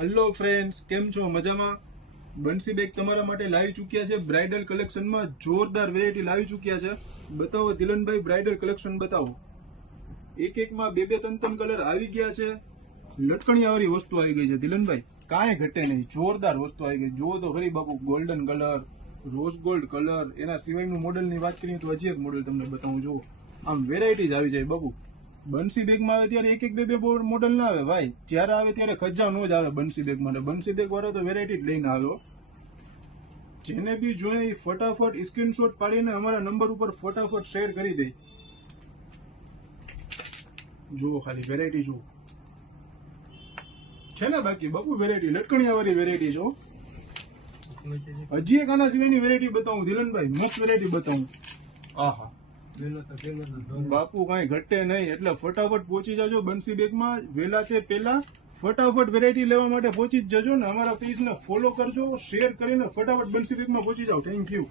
Hello friends, કેમ છો? મજામાં? બંસી બેગ તમારા માટે લાવી ચૂક્યા છે. બ્રાઇડલ કલેક્શનમાં જોરદાર વેરાયટી લાવી ચૂક્યા છે. બતાવો દિલનભાઈ, બ્રાઇડલ કલેક્શન બતાવો. એક એકમાં બે બે ત્રણ ત્રણ કલર આવી ગયા છે. લટકણિયાવાળી વસ્તુ આવી ગઈ છે દિલનભાઈ, કાંઈ ઘટે નહીં. જોરદાર વસ્તુ આવી ગઈ. જુઓ તો ખરી બાપુ, golden colour, rose gold colour. એના સિવાયનું મોડલની વાત કરીએ તો હજી એક મોડલ તમને બતાવું. જુઓ, આમ વેરાયટી જ આવી જાય બાપુ. બંસી બેગમાં આવે ત્યારે એક એક બે બે મોડલ ના આવે ભાઈ. જ્યારે આવે ત્યારે ખજાનો જ આવે બંસી બેગ માટે. બંસી બેગ વાળા તો વેરાયટી જ લઈને આવ્યો. જેને બી જોઈએ ફટાફટ સ્ક્રીનશોટ પાડીને અમારા નંબર ઉપર ફટાફટ શેર કરી દે. જુઓ ખાલી વેરાયટી જુઓ છે ને. બાકી બાપુ વેરાયટી લટકણિયા વાળી વેરાયટી જો. હજી એક આના સિવાયની વેરાયટી બતાવું દિલનભાઈ, મસ્ત વેરાયટી બતાવું. આહા બાપુ, કઈ ઘટે નહીં. એટલે ફટાફટ પહોંચી જાજો બંસી બેગમાં. વેલા તે પેલા ફટાફટ વેરાયટી લેવા માટે પહોંચી જ જજો ને. અમારા પેજને ફોલો કરજો, શેર કરીને ફટાફટ બંસી બેગમાં પહોંચી જાઓ. Thank you.